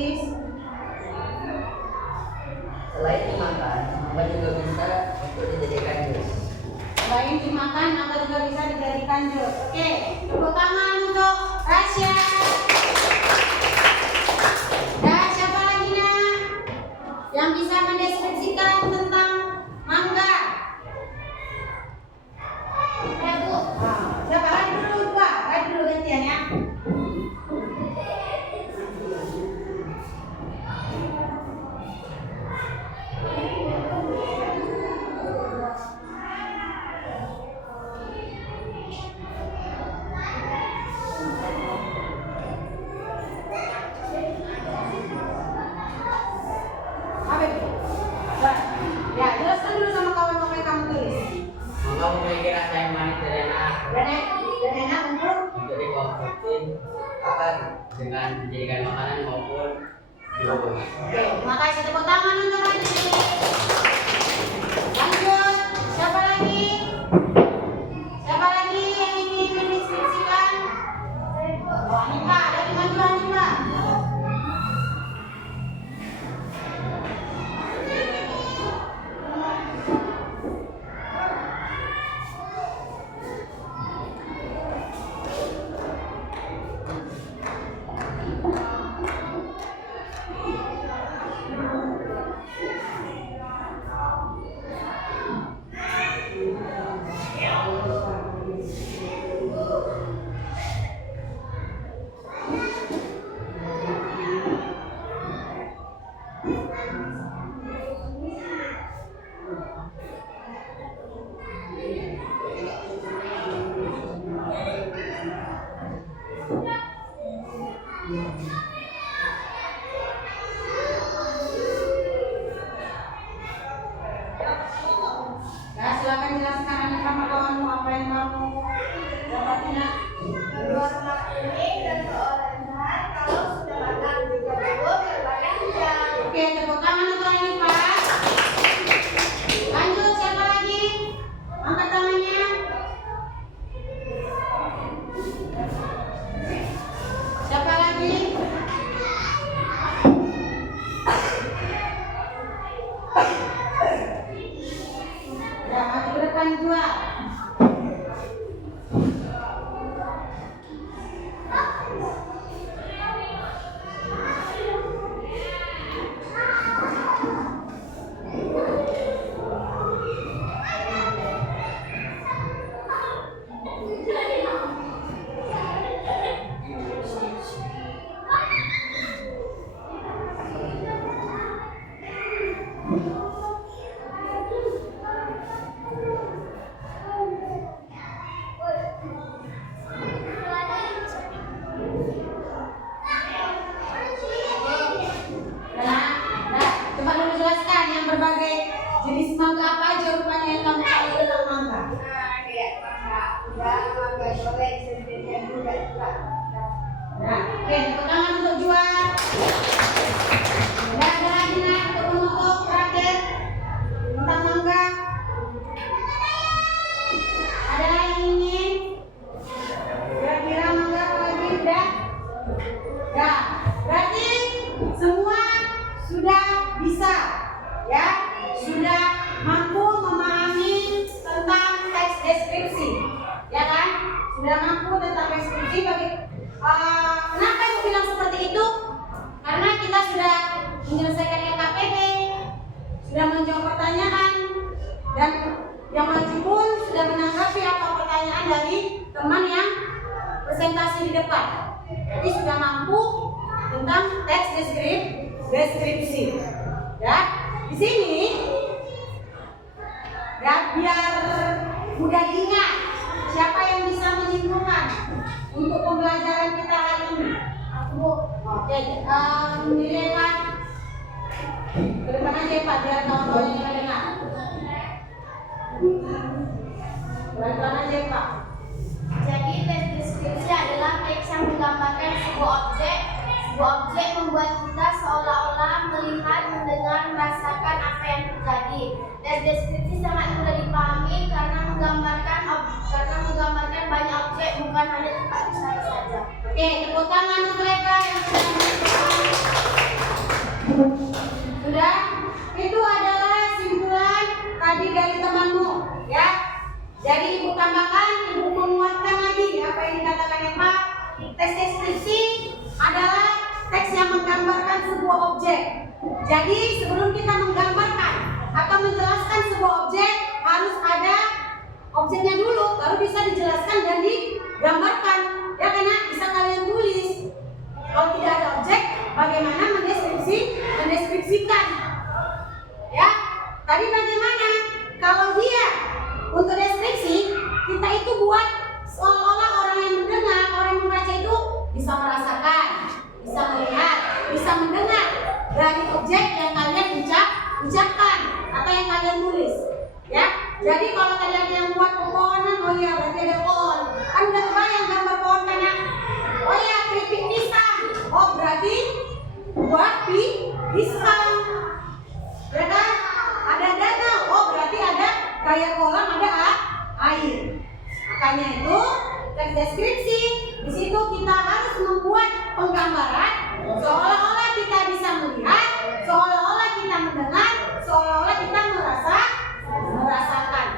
tulis. Selain dimakan, mangga juga bisa untuk dijadikan jus. Selain dimakan, mangga juga bisa dijadikan jus. Oke, tepuk tangan untuk Rasya. Dan siapa lagi nak yang bisa mendeskripsikan tentang mangga? Ya Bu. Siapa lagi dulu Pak? Lagi dulu gantian ya. Apa itu? Ya, jelaskan dulu sama kawan-kawan yang kamu tulis. Mangga memiliki rasa yang manis dan enak. Dan enak untuk Untuk dikonsumsi dengan dijadikan makanan maupun direbus. Oke, terima kasih. Tepuk tangan untuk Rani. Lanjut, siapa lagi? Siapa lagi yang ingin mendeskripsikan? Oh, ini Pak, ada kemajuan nih Pak. Nah, silakan jelaskan anak kamu apa yang kamu dapatin nak. Berwarna kuning dan keorangan kalau sudah matang juga berwarna hijau. Oke, tepuk tangan untuk ini Pak. Lanjut, siapa lagi? Angkat tangannya. Siapa lagi? Ya, maju ke depan dua. Coba dulu jelaskan yang berbagai jenis mangga apa aja rupanya yang kamu tahu tentang mangga. Kayak mangga udah, mangga goreng, sebenarnya juga. Nah, oke, tepuk tangan untuk jual. Dan ada lagi nak untuk menutup terakhir tentang mangga. Ada yang ingin? Kira-kira mangga apa lagi? Udah? Ya, berarti semua sudah bisa, ya, sudah mampu memahami tentang teks deskripsi, ya kan? Sudah mampu tentang deskripsi. Kenapa aku bilang seperti itu? Karena kita sudah menyelesaikan LKPD, sudah menjawab pertanyaan, dan yang maju pun sudah menanggapi apa pertanyaan dari teman yang presentasi di depan. Jadi sudah mampu tentang teks deskripsi. Ya, di sini ya, biar mudah diingat siapa yang bisa menyimpulkan untuk pembelajaran kita hari ini. Oke, Pak. Ke depan aja Pak, biar kawan-kawan yang dengar. Pelan-pelan aja Pak. Jadi teks deskripsi adalah teks yang menggambarkan sebuah objek. Sebuah objek membuat kita seolah-olah melihat, mendengar, merasakan apa yang terjadi. Teks deskripsi sangat mudah dipahami karena menggambarkan banyak objek, bukan hanya tempat wisata saja. Oke, tepuk tangan untuk mereka yang sudah Sudah? Itu adalah simpulan tadi dari temanmu, ya. Jadi ibu tambahkan, ibu menguatkan lagi apa yang dikatakan Pak. Teks deskripsi adalah teks yang menggambarkan sebuah objek. Jadi sebelum kita menggambarkan atau menjelaskan sebuah objek harus ada objeknya dulu, baru bisa dijelaskan dan digambarkan. Ya, karena bisa kalian tulis. Kalau tidak ada objek, bagaimana mendeskripsikan? Ya, tadi bagaimana? Kalau dia untuk deskripsi, kita itu buat seolah-olah orang yang mendengar, orang yang membaca itu bisa merasakan, bisa melihat, bisa mendengar dari objek yang kalian ucapkan atau yang kalian tulis. Ya, jadi kalau kalian yang buat pepohonan, oh iya berarti ada pohon. Kan udah kebayang gambar pohon kan ya? Oh iya keripik pisang. Oh berarti buah pisang. Ya kan? Ada danau. Oh berarti ada kayak kolam, ada air. Makanya itu teks deskripsi. Di situ kita harus membuat penggambaran seolah-olah kita bisa melihat, seolah-olah kita mendengar, seolah-olah kita merasakan.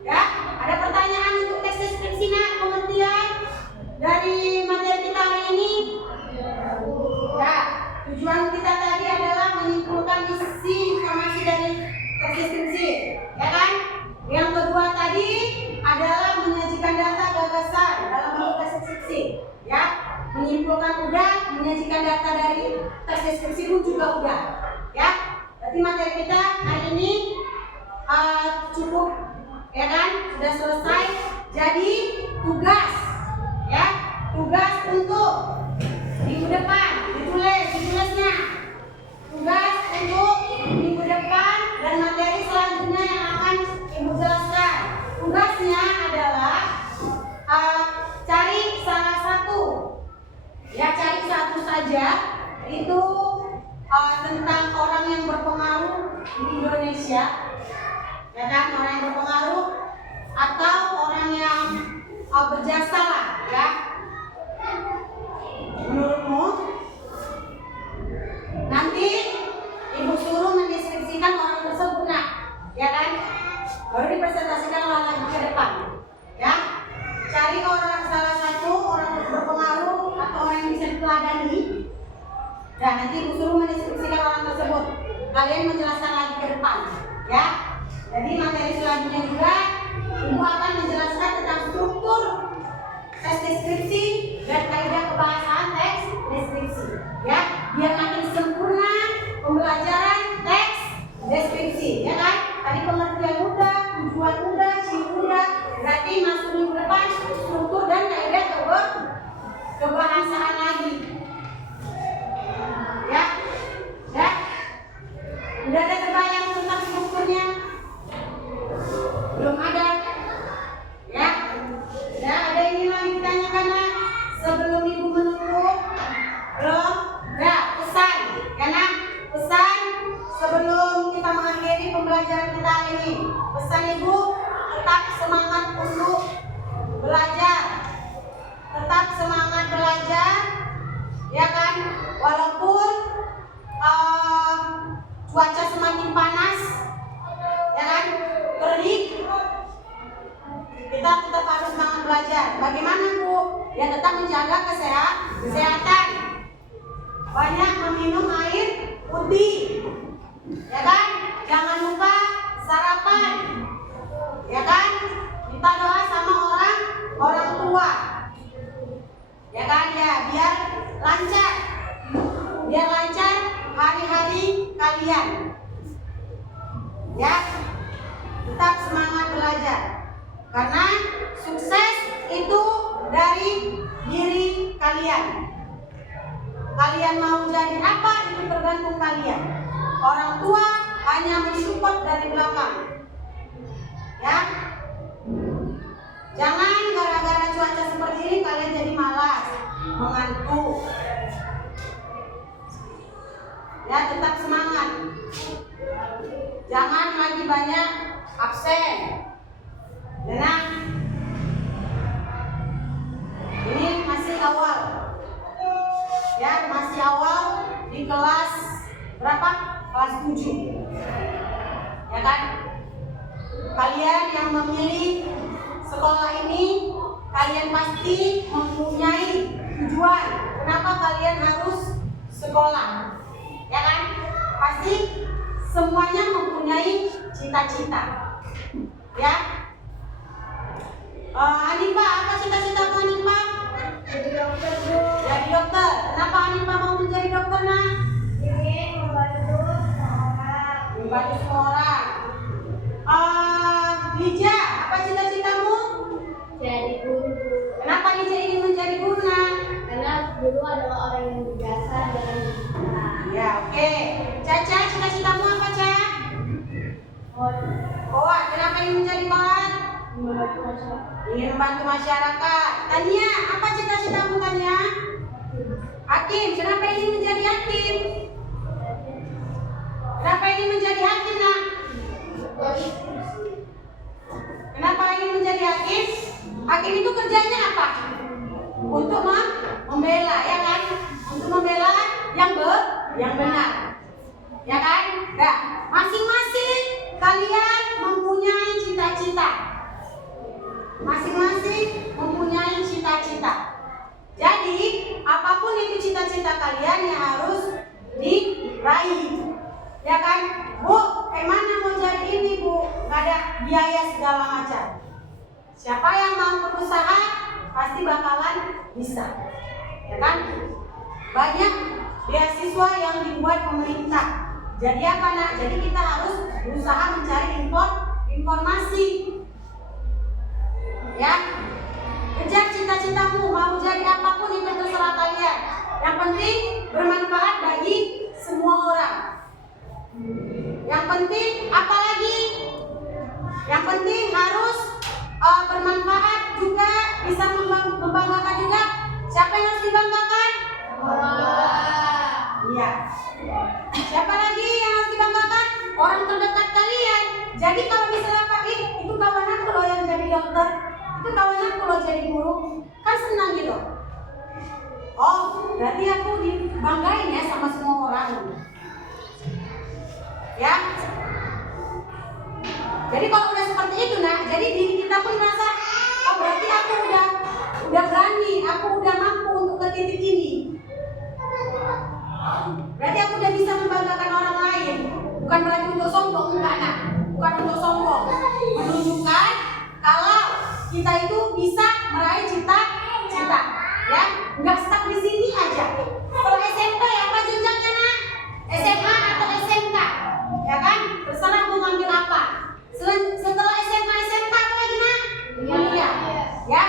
Ya, ada pertanyaan untuk teks deskripsi nak, pengertian dari materi kita hari ini? Ya, tujuan kita tadi adalah menyimpulkan isi informasi dari teks deskripsi, ya kan? Yang kedua tadi adalah menyajikan data gagasan dalam bentuk teks deskripsi, ya. Menyimpulkan udah, menyajikan data dari teks deskripsi pun juga udah, ya. Berarti materi kita hari ini cukup, ya kan? Sudah selesai. Jadi tugas, ya, tugas untuk minggu depan ditulisnya. Tugas untuk minggu depan dan materi selanjutnya yang akan ibu jelaskan. Tugasnya adalah cari salah satu, ya cari satu saja itu tentang orang yang berpengaruh di Indonesia, ya kan, orang yang berpengaruh atau orang yang berjasa lah, ya. Menurutmu nanti ibu suruh mendeskripsikan orang tersebut nak, ya kan, baru dipresentasikan lagi ke depan, ya. Cari orang salah satu orang berpengaruh atau orang yang bisa diteladani. Dan nanti ibu suruh mendeskripsikan orang tersebut. Kalian menjelaskan lagi ke depan, ya. Jadi materi selanjutnya juga ibu akan menjelaskan tentang struktur teks deskripsi dan kaidah kebahasaan teks deskripsi, ya. Biar makin sempurna pembelajaran teks deskripsi, ya kan? Tadi pengertian udah, tujuan udah, ciri udah. Berarti masuk minggu depan struktur dan kaidah kebahasaan lagi. Ya, ya, udah ada terbayang tentang strukturnya? Belum ada, ya. Ya, ada ini lagi ditanyakan nak sebelum ibu menutup? Belum? Ya, pesan, karena pesan sebelum kita mengakhiri pembelajaran kita hari ini. Pesan ibu, tetap semangat untuk belajar, tetap semangat belajar, ya kan? Walaupun cuaca semakin panas, ya kan, terik, kita tetap harus semangat belajar. Bagaimana Bu? Ya tetap menjaga kesehatan. Banyak meminum air putih, ya kan? Jangan lupa sarapan, ya kan? Minta doa sama orang tua, ya kan? Ya biar lancar hari-hari kalian, ya. Tetap semangat belajar karena sukses itu dari diri kalian. Kalian mau jadi apa itu tergantung kalian. Orang tua hanya mensupport dari belakang, ya. Jangan gara-gara cuaca seperti ini kalian jadi malas, mengantuk. Ya, tetap semangat. Jangan lagi banyak absen. Nah, ini masih awal, ya, masih awal di kelas setuju. Ya kan? Kalian yang memilih sekolah ini, kalian pasti mempunyai tujuan. Kenapa kalian harus sekolah? Ya kan? Pasti semuanya mempunyai cita-cita. Ya. Anipah, apa cita-citamu Anipah? Jadi dokter, Bu. Jadi dokter. Kenapa Anipah mau menjadi dokter, Nak? Ingin membantu semua orang. Membantu semua orang. Lija, apa cita-citamu? Jadi guru, Bu. Kenapa Lija ingin menjadi guru, Nak? Karena guru adalah orang yang berjasa dan kita. Ya, oke. Caca, cita-citamu apa, Ca? Koat. Kenapa ingin menjadi koat? Membantu masyarakat. Ingin membantu masyarakat. Tania, apa cita-citamu, Tania? Hakim. Kenapa ingin menjadi hakim? Kenapa ingin menjadi hakim, Nak? Kenapa ingin menjadi hakim? Hakim itu kerjanya apa? Untuk membela, ya kan? Untuk membela yang benar. Ya kan? Nah, masing-masing kalian mempunyai cita-cita. Masing-masing mempunyai cita-cita. Jadi, apapun itu cita-cita kalian yang harus diraih. Ya kan? Bu, mana mau jadi ini, Bu? Gak ada biaya segala macam. Siapa yang mau berusaha pasti bakalan bisa. Ya kan? Banyak beasiswa yang dibuat pemerintah. Jadi apa, Nak? Jadi kita harus berusaha mencari informasi. Ya. Kejar cita-citamu, mau jadi apapun itu terserah kalian. Yang penting bermanfaat bagi semua orang. Yang penting apalagi? Yang penting harus bermanfaat juga, bisa membanggakan juga. Siapa yang harus dibanggakan? Iya. Siapa lagi yang harus dibanggakan? Orang terdekat kalian. Jadi kalau misalnya Pak, itu kawan aku loh yang jadi dokter, itu kawan aku loh jadi guru, kan senang gitu. Oh, berarti aku dibanggain ya sama semua orang. Ya. Jadi kalau udah seperti itu, Nak, jadi diri kita pun merasa, oh berarti aku udah berani, aku udah mampu untuk ke titik ini. Berarti aku udah bisa membanggakan orang lain. Bukan berarti untuk sombong, enggak, Nak. Bukan untuk sombong. Menunjukkan kalau kita itu bisa meraih cita-cita. Ya, enggak stuck di sini aja. Kalau SMP apa jenjangnya, Nak? SMA atau SMK? Ya kan? Terserah mau ngambil apa. Setelah SMA, SMK apa lagi, Nak? Kuliah. Ya.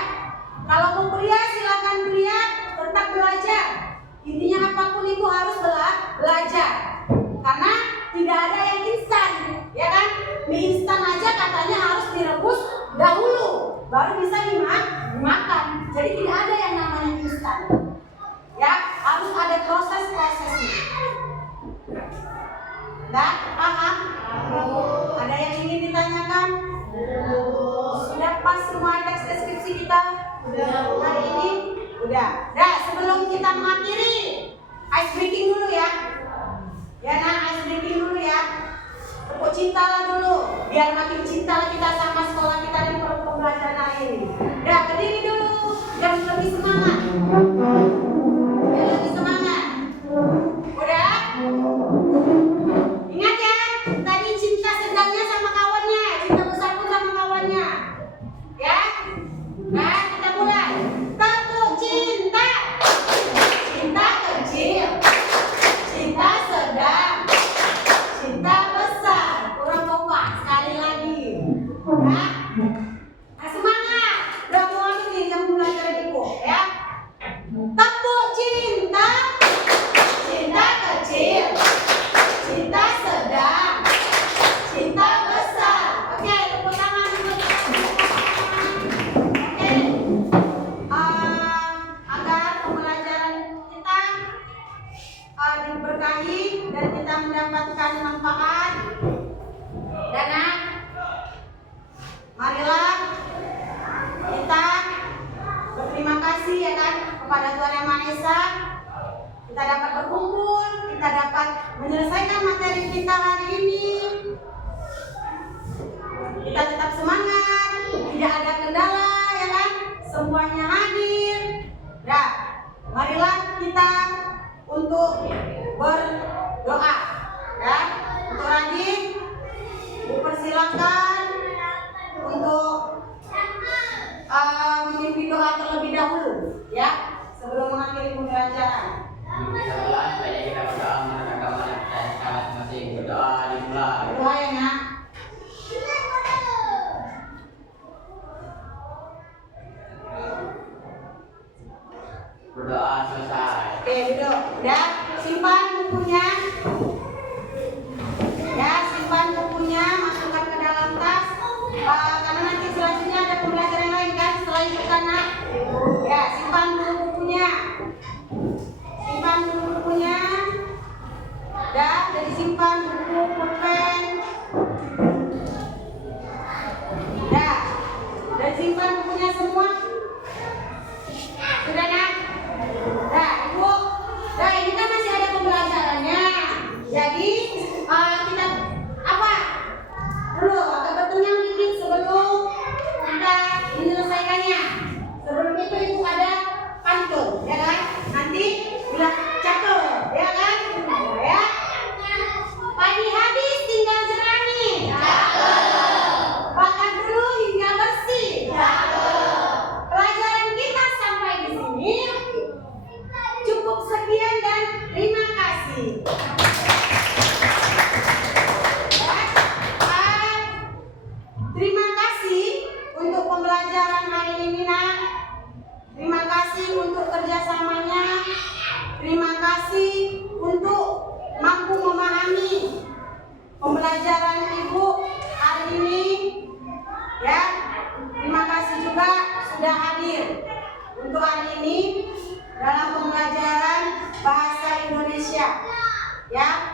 Kalau mau kuliah silakan kuliah, tetap belajar. Intinya apapun itu harus belajar. Karena tidak ada yang instan, ya kan? Mie instan aja katanya harus direbus dahulu baru bisa dimakan. Jadi tidak ada yang namanya instan. Ya, harus ada proses-prosesnya. Dah, paham? Ada yang ingin ditanyakan? Sudah pas semua teks deskripsi kita hari ini? Udah. Dah, sebelum kita mengakhiri, ice breaking dulu ya. Ya, Nak, ice breaking dulu ya. Tepuk cinta lah dulu, biar makin cinta lah kita sama sekolah kita dan pembelajaran hari ini. Dah, berdiri dulu, biar lebih semangat. Biar lebih semangat. Udah? Ingat ya, tadi cinta sedangnya sama kawannya, cinta besar pun sama kawannya. Ya? Nah, kita mulai. Tepuk cinta. Cinta kecil. Cinta sedang. Cinta besar. Kurang kompak. Sekali lagi. Ya? Nah, semangat. Udah mau habis nih jam belajar ibu. Ya? Tepuk cinta. Cinta kecil. Cinta sedang. Cinta besar. Oke, tepuk tangan. Oke. Agar pembelajaran kita diberkahi dan kita mendapatkan manfaat. Dana, marilah kita berterima kasih ya kan kepada Tuhan Yang Maha Esa. Kita dapat berkumpul, kita dapat menyelesaikan materi kita kita hari ini. Kita tetap semangat, tidak ada kendala, ya kan? Semuanya hadir. Ya, marilah kita untuk berdoa. Ya, untuk Radit, dipersilakan untuk memimpin doa terlebih dahulu, ya, sebelum mengakhiri pembelajaran. Saya kita berdoa menegakkan amanat kita masing-masing. Berdoa dimulai. Berdoa ya, Nak. Berdoa selesai. Oke, duduk. Udah, simpan bukunya. Ya, simpan bukunya, masukkan ke dalam tas. Karena nanti selanjutnya ada pembelajaran lain kan, setelah itu kan, Nak. Ya, simpan dulu bukunya. Simpan dulu bukunya. Udah disimpan buku, pulpen. Udah simpan bukunya semua. Sudah, Nak? Ibu. Ini kan masih ada pembelajarannya. Jadi kita apa? Dulu agak berkenyang dikit sebelum kita menyelesaikannya. Sebelum itu Ibu ada pantun, ya kan? Nanti bila cakep, ya kan? Ya. Pagi habis tinggal jerami. Bakar dulu hingga bersih. Pelajaran kita sampai di sini. Cukup sekian dan terima kasih. Terima kasih untuk pembelajaran hari ini, Nak. Terima kasih untuk kerjasamanya. Terima kasih untuk mampu memahami pembelajaran Ibu hari ini. Ya, terima kasih juga sudah hadir untuk hari ini dalam pembelajaran bahasa Indonesia. Ya,